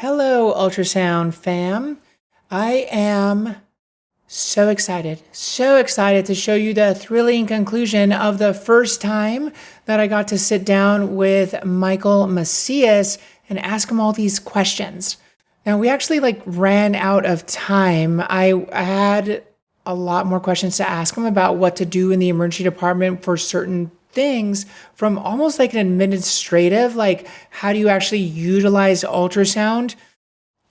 Hello, Ultrasound fam. I am so excited to show you the thrilling conclusion of the first time that I got to sit down with Michael Macias and ask him all these questions. Now, we actually ran out of time. I had a lot more questions to ask him about what to do in the emergency department for certain things, from almost like an administrative, like how do you actually utilize ultrasound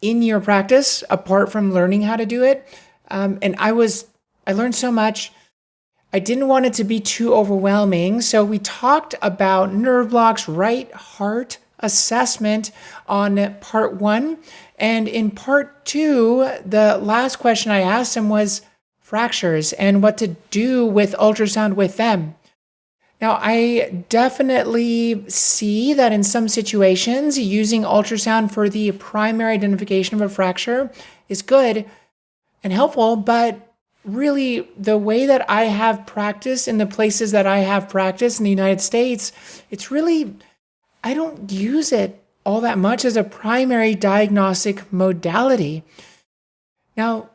in your practice apart from learning how to do it. And I learned so much. I didn't want it to be too overwhelming. So we talked about nerve blocks, right heart assessment on part one. And in part two, the last question I asked him was fractures and what to do with ultrasound with them. Now, I definitely see that in some situations, using ultrasound for the primary identification of a fracture is good and helpful, but really the way that I have practiced in the places that I have practiced in the United States, I don't use it all that much as a primary diagnostic modality. Now,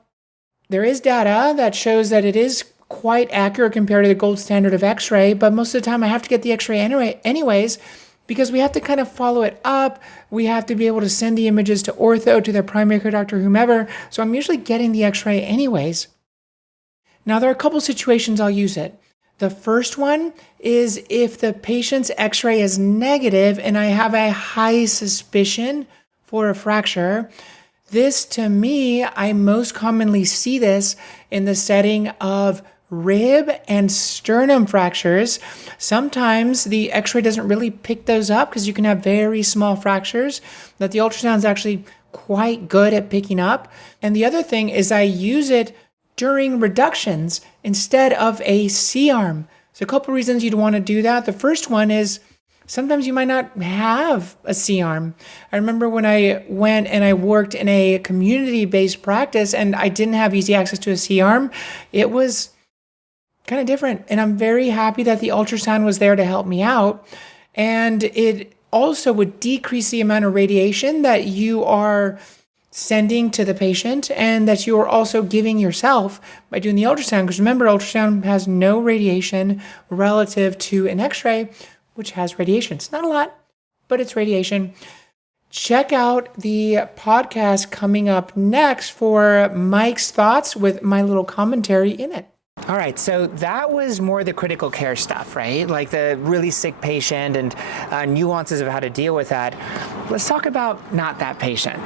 there is data that shows that it is quite accurate compared to the gold standard of x-ray, but most of the time I have to get the x-ray anyways, because we have to kind of follow it up. We have to be able to send the images to ortho, to their primary care doctor, whomever. So I'm usually getting the x-ray anyways. Now, there are a couple situations I'll use it. The first one is if the patient's x-ray is negative and I have a high suspicion for a fracture. This, to me, I most commonly see this in the setting of rib and sternum fractures. Sometimes the x-ray doesn't really pick those up because you can have very small fractures that the ultrasound is actually quite good at picking up. And the other thing is I use it during reductions instead of a C-arm. So a couple reasons you'd want to do that. The first one is sometimes you might not have a C-arm. I remember when I went and I worked in a community-based practice and I didn't have easy access to a C-arm. It was kind of different. And I'm very happy that the ultrasound was there to help me out. And it also would decrease the amount of radiation that you are sending to the patient and that you are also giving yourself by doing the ultrasound. Because remember, ultrasound has no radiation relative to an x-ray, which has radiation. It's not a lot, but it's radiation. Check out the podcast coming up next for Mike's thoughts with my little commentary in it. All right, so that was more the critical care stuff, right? Like the really sick patient and nuances of how to deal with that. Let's talk about not that patient.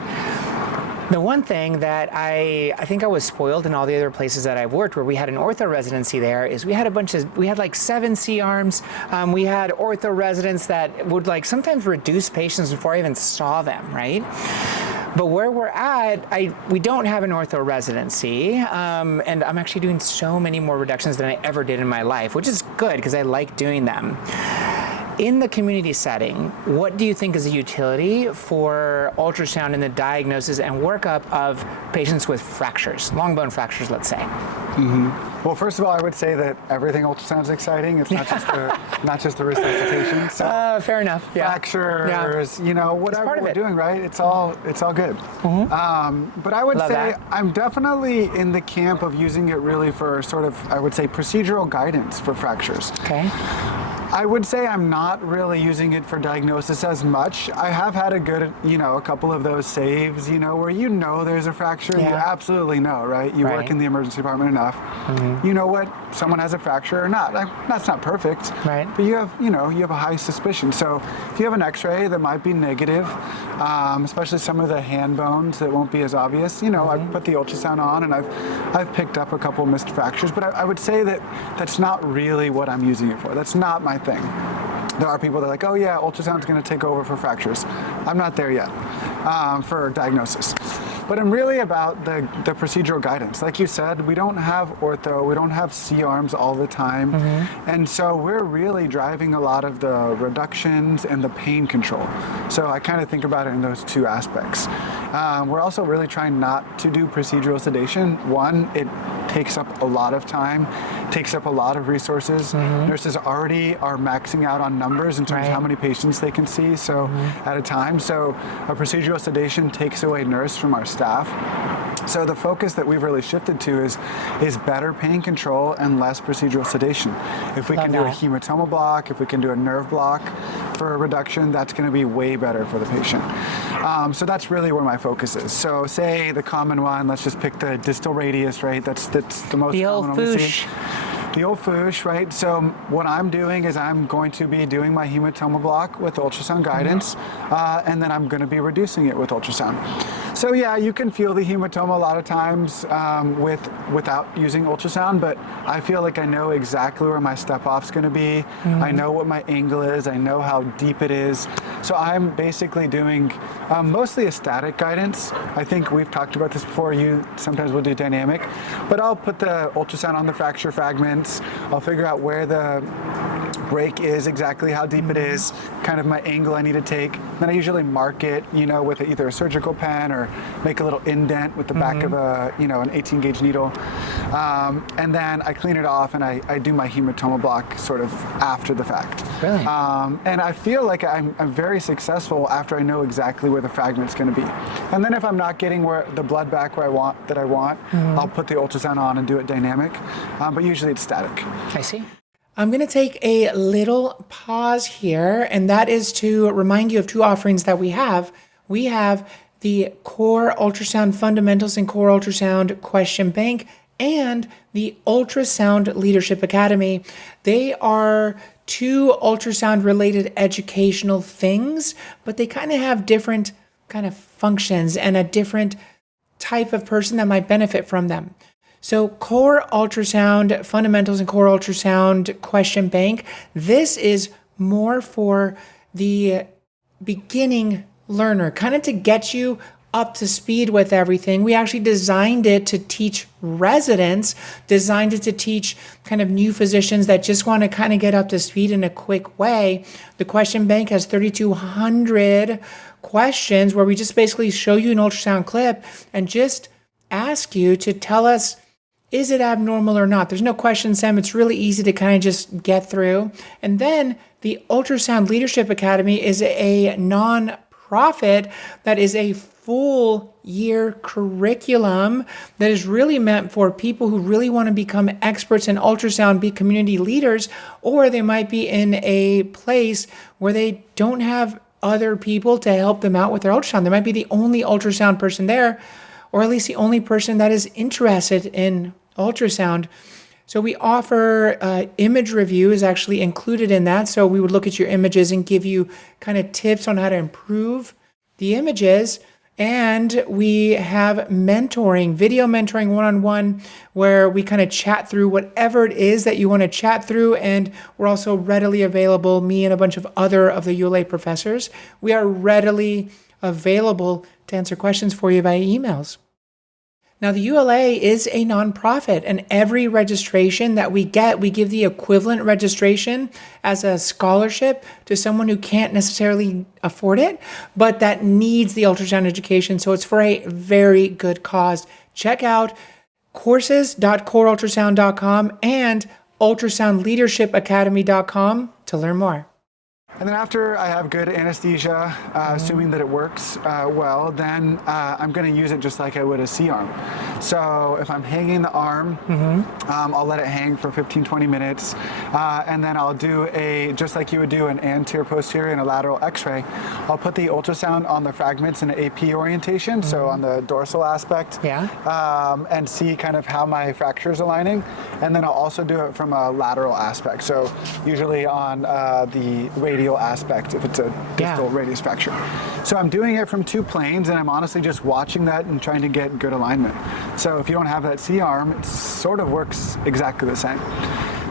The one thing that I think I was spoiled in all the other places that I've worked where we had an ortho residency there is we had like 7 C-arms. We had ortho residents that would sometimes reduce patients before I even saw them, right? But where we're at, we don't have an ortho residency, and I'm actually doing so many more reductions than I ever did in my life, which is good because I like doing them. In the community setting, what do you think is a utility for ultrasound in the diagnosis and workup of patients with fractures, long bone fractures, let's say? Mm-hmm. Well, first of all, I would say that everything ultrasound is exciting. It's not just the resuscitation. So fair enough. Yeah. Fractures, whatever we're doing, right? It's all good. Mm-hmm. But I would say I'm definitely in the camp of using it really for sort of, I would say, procedural guidance for fractures. Okay. I would say I'm not really using it for diagnosis as much. I have had a couple of those saves, where there's a fracture. Yeah. You absolutely know, right? You work in the emergency department enough. Mm-hmm. You know what someone has a fracture or not. That's not perfect, right? But you have a high suspicion. So if you have an x-ray that might be negative, especially some of the hand bones that won't be as obvious, I put the ultrasound on and I've picked up a couple missed fractures, but I would say that that's not really what I'm using it for. That's not my thing. There are people that are like, oh yeah, ultrasound's going to take over for fractures. I'm not there yet for diagnosis. but I'm really about the procedural guidance. Like you said, we don't have ortho, we don't have C-arms all the time, and so we're really driving a lot of the reductions and the pain control. So I kind of think about it in those two aspects. We're also really trying not to do procedural sedation. One, it takes up a lot of time, takes up a lot of resources. Nurses already are maxing out on numbers in terms of how many patients they can see at a time. So a procedural sedation takes away nurse from our staff. So the focus that we've really shifted to is better pain control and less procedural sedation. If we can do a hematoma block, if we can do a nerve block for a reduction, that's going to be way better for the patient. So that's really where my focus is. So say the common one, let's just pick the distal radius, right? That's the most common one we see. The old foosh, right? So what I'm doing is I'm going to be doing my hematoma block with ultrasound guidance, and then I'm going to be reducing it with ultrasound. So yeah, you can feel the hematoma a lot of times without using ultrasound, but I feel like I know exactly where my step-off's going to be. I know what my angle is. I know how deep it is. So I'm basically doing mostly a static guidance. I think we've talked about this before. You sometimes will do dynamic, but I'll put the ultrasound on the fracture fragments. I'll figure out where the break is, exactly how deep it is, kind of my angle I need to take. Then I usually mark it, with either a surgical pen or make a little indent with the back of an 18 gauge needle. And then I clean it off and I do my hematoma block sort of after the fact. Really? And I feel like I'm very successful after I know exactly where the fragment's going to be. And then if I'm not getting the blood back where I want, I'll put the ultrasound on and do it dynamic. But usually it's static. I see. I'm going to take a little pause here, and that is to remind you of two offerings that we have. We have the Core Ultrasound Fundamentals and Core Ultrasound Question Bank and the Ultrasound Leadership Academy. They are two ultrasound-related educational things, but they kind of have different kind of functions and a different type of person that might benefit from them. So Core Ultrasound Fundamentals and Core Ultrasound Question Bank, this is more for the beginning learner, kind of to get you up to speed with everything. We actually designed it to teach residents, designed it to teach kind of new physicians that just want to kind of get up to speed in a quick way. The question bank has 3,200 questions where we just basically show you an ultrasound clip and just ask you to tell us, is it abnormal or not? There's no question, Sam. It's really easy to kind of just get through. And then the Ultrasound Leadership Academy is a non-profit that is a full year curriculum that is really meant for people who really want to become experts in ultrasound, be community leaders, or they might be in a place where they don't have other people to help them out with their ultrasound. They might be the only ultrasound person there, or at least the only person that is interested in ultrasound. So we offer image review is actually included in that. So we would look at your images and give you kind of tips on how to improve the images. And we have mentoring, video mentoring one-on-one, where we kind of chat through whatever it is that you want to chat through. And we're also readily available, me and a bunch of other of the ULA professors. We are readily available to answer questions for you via emails. Now, the ULA is a nonprofit, and every registration that we get, we give the equivalent registration as a scholarship to someone who can't necessarily afford it, but that needs the ultrasound education. So it's for a very good cause. Check out courses.coreultrasound.com and ultrasoundleadershipacademy.com to learn more. And then after I have good anesthesia, assuming that it works well, then I'm going to use it just like I would a C-arm. So if I'm hanging the arm, I'll let it hang for 15-20 minutes, and then I'll do just like you would do an anterior, posterior, and a lateral x-ray. I'll put the ultrasound on the fragments in an AP orientation, so on the dorsal aspect, and see kind of how my fracture is aligning. And then I'll also do it from a lateral aspect, so usually on the radial aspect if it's a distal radius fracture. So I'm doing it from two planes, and I'm honestly just watching that and trying to get good alignment. So if you don't have that C-arm, it sort of works exactly the same.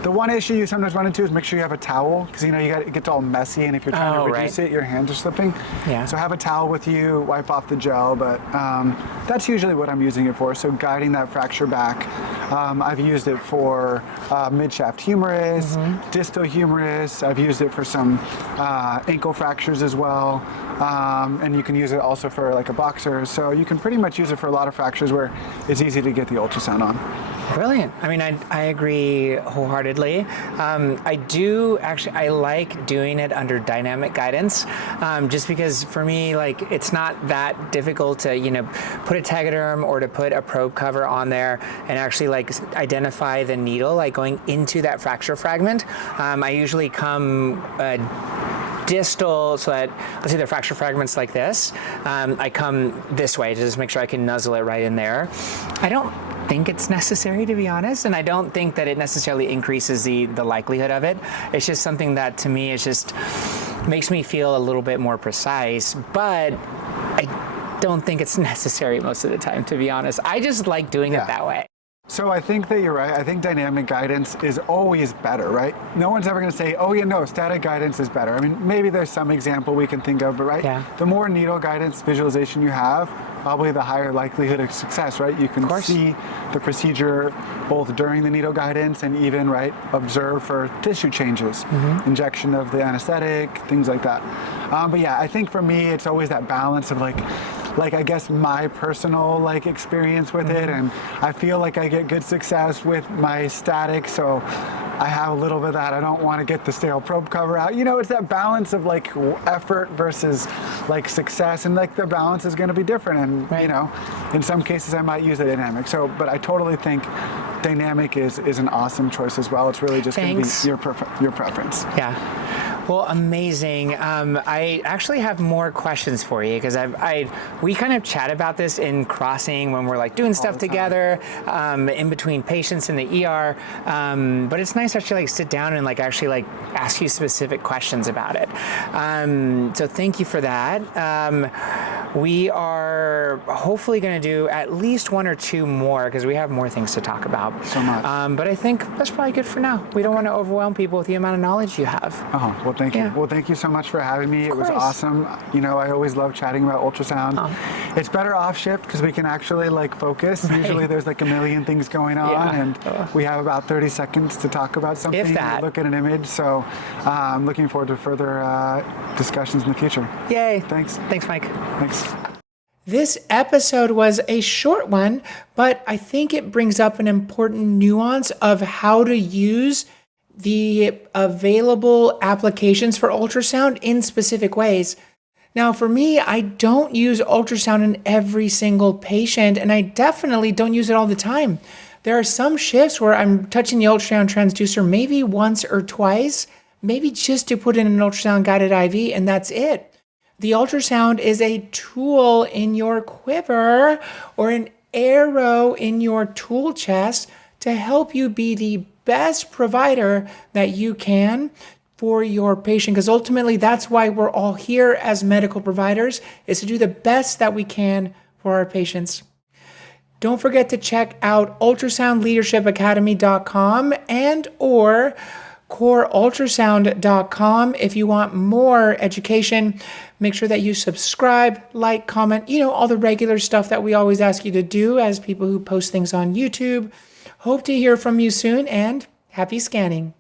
The one issue you sometimes run into is make sure you have a towel, because it gets all messy, and if you're trying to reduce it, your hands are slipping. Yeah. So have a towel with you, wipe off the gel, but that's usually what I'm using it for. So guiding that fracture back. I've used it for mid-shaft humerus, distal humerus. I've used it for some ankle fractures as well. And you can use it also for like a boxer. So you can pretty much use it for a lot of fractures where it's easy to get the ultrasound on. Brilliant. I mean, I agree wholeheartedly. I like doing it under dynamic guidance, just because for me, like, it's not that difficult to, put a tegaderm or to put a probe cover on there and actually like identify the needle, like going into that fracture fragment. I usually come distal, so that, let's say the fracture fragment's like this. I come this way to just make sure I can nuzzle it right in there. I don't think it's necessary, to be honest, and I don't think that it necessarily increases the likelihood of it. It's just something that to me is just makes me feel a little bit more precise, but I don't think it's necessary most of the time, to be honest. I just like doing it that way. So I think that you're right. I think dynamic guidance is always better, right? No one's ever going to say, oh yeah, no, static guidance is better. I mean, maybe there's some example we can think of, but the more needle guidance visualization you have, probably the higher likelihood of success, right? You can see the procedure both during the needle guidance and even, observe for tissue changes, injection of the anesthetic, things like that. But yeah, I think for me, it's always that balance of like I guess my personal experience with it, and I feel like I get good success with my static, so I have a little bit of that. I don't want to get the stale probe cover out. It's that balance of effort versus success, and the balance is going to be different. And in some cases I might use a dynamic. So, but I totally think dynamic is an awesome choice as well. It's really just going to be your preference. Yeah. Well, amazing. I actually have more questions for you because we kind of chat about this in crossing when we're doing stuff together, in between patients in the ER. But it's nice to actually sit down and actually ask you specific questions about it. So thank you for that. We are hopefully going to do at least one or two more because we have more things to talk about. So much. But I think that's probably good for now. We don't want to overwhelm people with the amount of knowledge you have. Oh, well, thank you. Well, thank you so much for having me. It was awesome. I always love chatting about ultrasound. It's better off shift because we can actually focus. Usually there's a million things going on, and we have about 30 seconds to talk about something, if that. Look at an image. So I'm looking forward to further discussions in the future. Yay. Thanks. Thanks, Mike. Thanks. This episode was a short one, but I think it brings up an important nuance of how to use the available applications for ultrasound in specific ways. Now, for me, I don't use ultrasound in every single patient, and I definitely don't use it all the time. There are some shifts where I'm touching the ultrasound transducer maybe once or twice, maybe just to put in an ultrasound guided IV, and that's it. The ultrasound is a tool in your quiver or an arrow in your tool chest to help you be the best provider that you can for your patient, because ultimately that's why we're all here as medical providers, is to do the best that we can for our patients. Don't forget to check out ultrasoundleadershipacademy.com and or coreultrasound.com if you want more education. Make sure that you subscribe, like, comment, all the regular stuff that we always ask you to do as people who post things on YouTube. Hope to hear from you soon, and happy scanning.